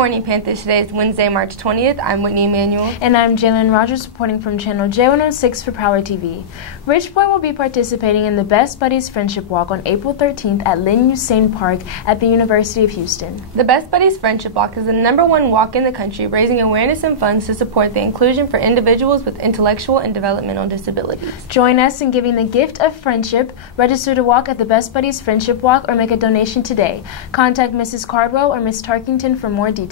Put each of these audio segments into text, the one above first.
morning, Panthers. Today is Wednesday, March 20th. I'm Whitney Emanuel. And I'm Jalen Rogers, reporting from Channel J106 for Prowler TV. Ridgepoint will be participating in the Best Buddies Friendship Walk on April 13th at Lynn Usain Park at the University of Houston. The Best Buddies Friendship Walk is the #1 walk in the country, raising awareness and funds to support the inclusion for individuals with intellectual and developmental disabilities. Join us in giving the gift of friendship. Register to walk at the Best Buddies Friendship Walk or make a donation today. Contact Mrs. Cardwell or Ms. Tarkington for more details.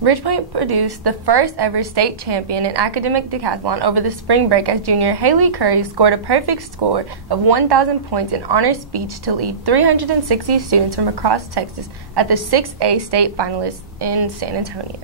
Ridgepoint produced the first ever state champion in academic decathlon over the spring break as junior Haley Curry scored a perfect score of 1,000 points in honor speech to lead 360 students from across Texas at the 6A state finalists in San Antonio.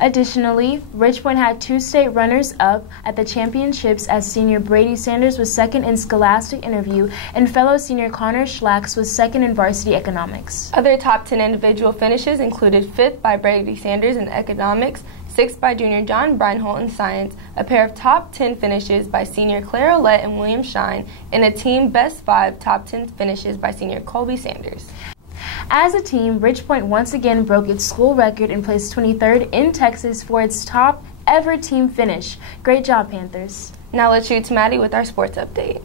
Additionally, Ridgepoint had 2 state runners-up at the championships as senior Brady Sanders was second in Scholastic Interview and fellow senior Connor Schlacks was second in Varsity Economics. Other top 10 individual finishes included 5th by Brady Sanders in Economics, 6th by junior John Breinholt in Science, a pair of top 10 finishes by senior Claire Ouellette and William Shine, and a team best 5 top 10 finishes by senior Colby Sanders. As a team, Ridgepoint once again broke its school record and placed 23rd in Texas for its top ever team finish. Great job, Panthers. Now let's shoot to Maddie with our sports update.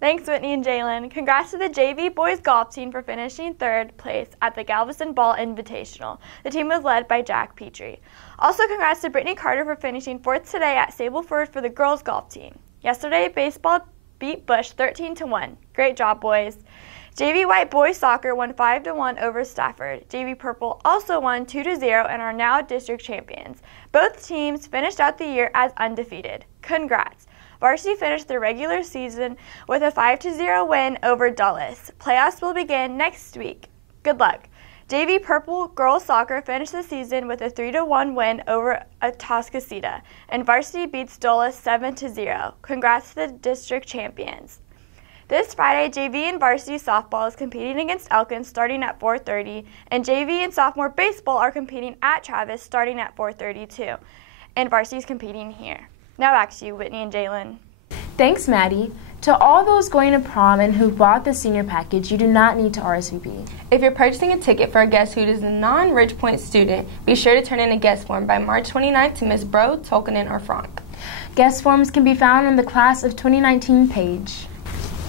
Thanks, Whitney and Jalen. Congrats to the JV boys golf team for finishing 3rd place at the Galveston Ball Invitational. The team was led by Jack Petrie. Also, congrats to Brittany Carter for finishing 4th today at Stableford for the girls golf team. Yesterday, baseball beat Bush 13-1. Great job, boys. JV White boys soccer won 5-1 over Stafford. JV Purple also won 2-0 and are now district champions. Both teams finished out the year as undefeated. Congrats. Varsity finished the regular season with a 5-0 win over Dulles. Playoffs will begin next week. Good luck. JV Purple girls soccer finished the season with a 3-1 win over Atascocita, and Varsity beats Dulles 7-0. Congrats to the district champions. This Friday, JV and varsity softball is competing against Elkins starting at 4:30, and JV and sophomore baseball are competing at Travis starting at 4:30 too, and varsity is competing here. Now back to you, Whitney and Jalen. Thanks, Maddie. To all those going to prom and who bought the senior package, you do not need to RSVP. If you're purchasing a ticket for a guest who is a non-Ridgepoint student, be sure to turn in a guest form by March 29th to Ms. Bro, Tolkinen, or Frank. Guest forms can be found on the Class of 2019 page.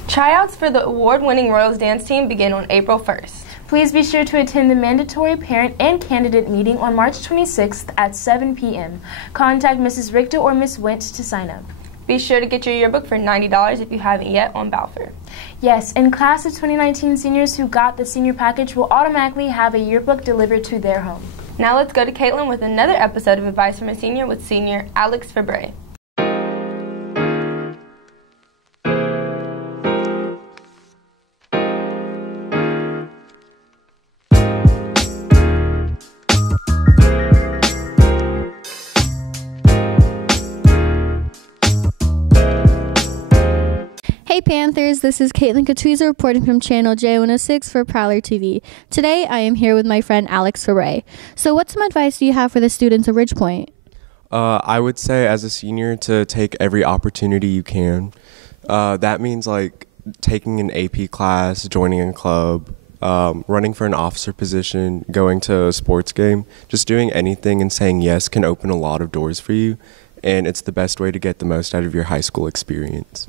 Tryouts for the award-winning Royals dance team begin on April 1st. Please be sure to attend the mandatory parent and candidate meeting on March 26th at 7 p.m. Contact Mrs. Richter or Ms. Went to sign up. Be sure to get your yearbook for $90 if you haven't yet on Balfour. Yes, and Class of 2019 seniors who got the senior package will automatically have a yearbook delivered to their home. Now let's go to Caitlin with another episode of Advice from a Senior with senior Alex Fabre. Hey Panthers, this is Caitlin Katuza reporting from Channel J106 for Prowler TV. Today I am here with my friend Alex Fabre. So what some advice do you have for the students of Ridgepoint? I would say as a senior to take every opportunity you can. That means like taking an AP class, joining a club, running for an officer position, going to a sports game. Just doing anything and saying yes can open a lot of doors for you. And it's the best way to get the most out of your high school experience.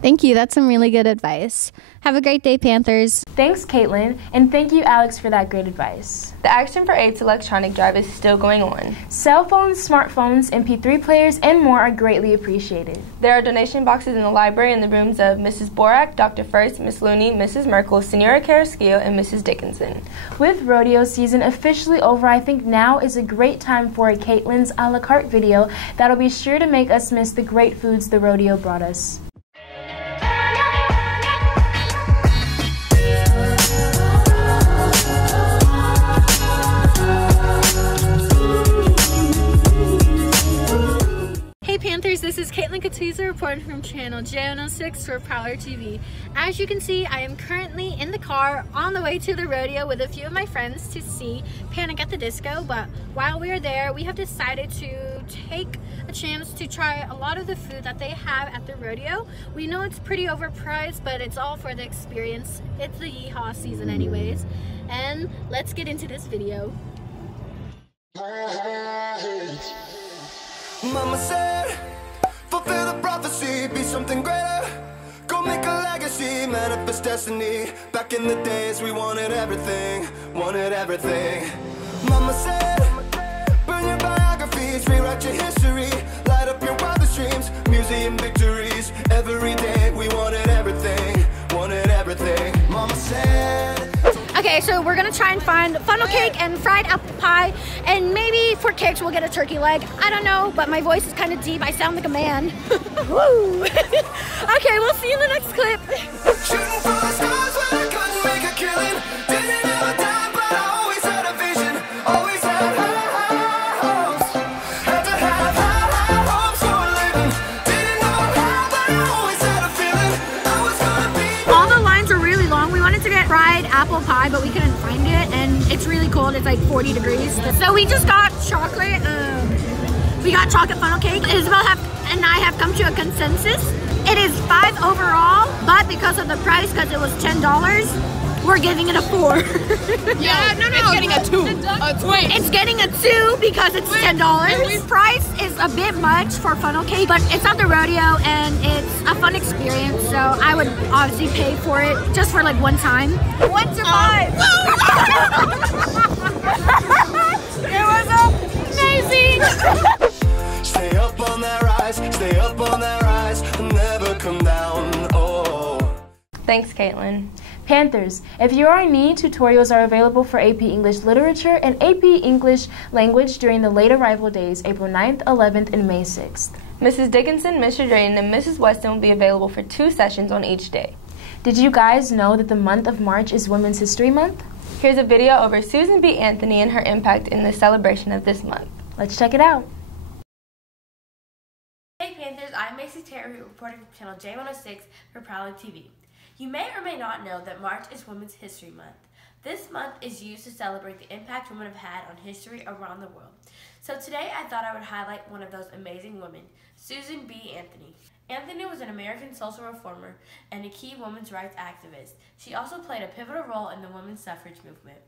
Thank you. That's some really good advice. Have a great day, Panthers. Thanks, Caitlin, and thank you, Alex, for that great advice. The Action for AIDS electronic drive is still going on. Cell phones, smartphones, MP3 players, and more are greatly appreciated. There are donation boxes in the library in the rooms of Mrs. Borak, Dr. First, Miss Looney, Mrs. Merkel, Senora Carrasquillo, and Mrs. Dickinson. With rodeo season officially over, I think now is a great time for a Caitlin's a la carte video that'll be sure to make us miss the great foods the rodeo brought us. Hey Panthers, this is Caitlin Katuza reporting from Channel J106 for Prowler TV. As you can see, I am currently in the car on the way to the rodeo with a few of my friends to see Panic at the Disco, but while we are there, we have decided to take a chance to try a lot of the food that they have at the rodeo. We know it's pretty overpriced, but it's all for the experience. It's the yeehaw season anyways. And let's get into this video. Mama said, fulfill the prophecy, be something greater. Go make a legacy, manifest destiny. Back in the days we wanted everything, wanted everything. Mama said, burn your biographies, rewrite your history. Light up your wildest dreams, museum victories. Every day we wanted everything, wanted everything. Mama said. Okay, so we're gonna try and find funnel cake and fried apple pie, and maybe for kicks we'll get a turkey leg. I don't know, but my voice is kind of deep. I sound like a man. Woo! Okay, we'll see you in the next clip. Shooting for the stars when I couldn't make a killing. Didn't have a dime, but I always had a vision. Always had high hopes. Had to have high hopes for a living. Didn't know how, but I always had a feeling I was gonna be. All the lines are really long. We wanted to get fried apple pie, but we couldn't find it, and it's really cold. It's like 40 degrees. So we just got chocolate. We got chocolate funnel cake. Isabel and I have come to a consensus. It is 5 overall, but because of the price, because it was $10, we're giving it a 4. Yeah, no, it's getting a 2. It's getting a 2 because it's $10. Price is a bit much for funnel cake, but it's at the rodeo and it's a fun experience, so I would obviously pay for it just for like one time. 1 to 5. It was amazing. Stay up on that rise, stay up on that rise, and never come down. Oh. Thanks, Caitlin. Panthers, if you are in need, tutorials are available for AP English Literature and AP English Language during the late arrival days, April 9th, 11th, and May 6th. Mrs. Dickinson, Mr. Drayton, and Mrs. Weston will be available for 2 sessions on each day. Did you guys know that the month of March is Women's History Month? Here's a video over Susan B. Anthony and her impact in the celebration of this month. Let's check it out. Hey Panthers, I'm Macy Terry reporting from channel J106 for Prowler TV. You may or may not know that March is Women's History Month. This month is used to celebrate the impact women have had on history around the world. So today I thought I would highlight one of those amazing women, Susan B. Anthony. Anthony was an American social reformer and a key women's rights activist. She also played a pivotal role in the women's suffrage movement.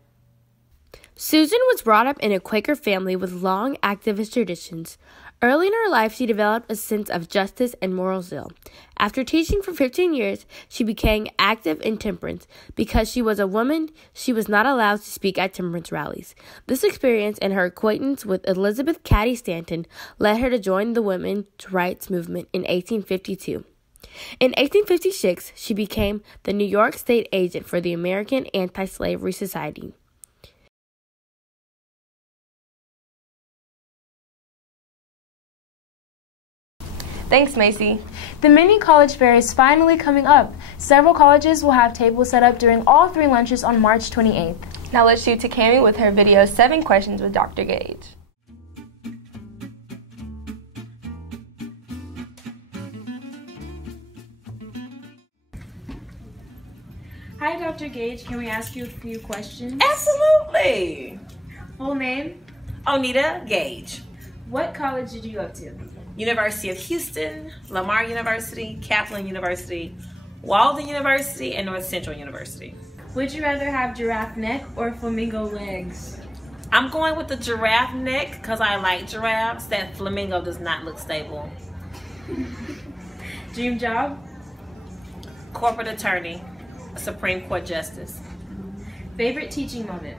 Susan was brought up in a Quaker family with long activist traditions. Early in her life, she developed a sense of justice and moral zeal. After teaching for 15 years, she became active in temperance. Because she was a woman, she was not allowed to speak at temperance rallies. This experience and her acquaintance with Elizabeth Cady Stanton led her to join the women's rights movement in 1852. In 1856, she became the New York State agent for the American Anti-Slavery Society. Thanks, Macy. The mini college fair is finally coming up. Several colleges will have tables set up during all 3 lunches on March 28th. Now let's shoot to Cami with her video 7 Questions with Dr. Gage. Hi, Dr. Gage. Can we ask you a few questions? Absolutely. Full name? Onita Gage. What college did you go to? University of Houston, Lamar University, Kaplan University, Walden University, and North Central University. Would you rather have giraffe neck or flamingo legs? I'm going with the giraffe neck because I like giraffes. That flamingo does not look stable. Dream job? Corporate attorney, Supreme Court justice. Favorite teaching moment?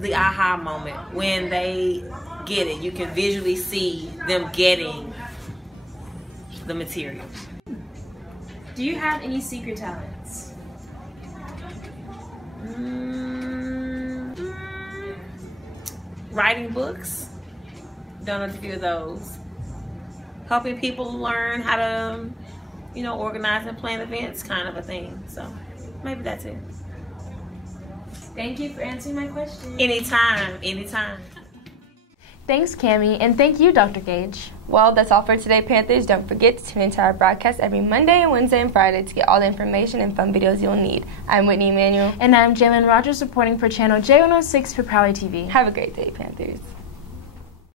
The aha moment when they get it. You can visually see them getting the material. Do you have any secret talents? Writing books. Done a few of those. Helping people learn how to, organize and plan events, kind of a thing. So maybe that's it. Thank you for answering my question. Anytime, anytime. Thanks, Cammie, and thank you, Dr. Gage. Well, that's all for today, Panthers. Don't forget to tune into our broadcast every Monday, Wednesday, and Friday to get all the information and fun videos you'll need. I'm Whitney Emanuel. And I'm Jalen Rogers reporting for channel J106 for Prowler TV. Have a great day, Panthers.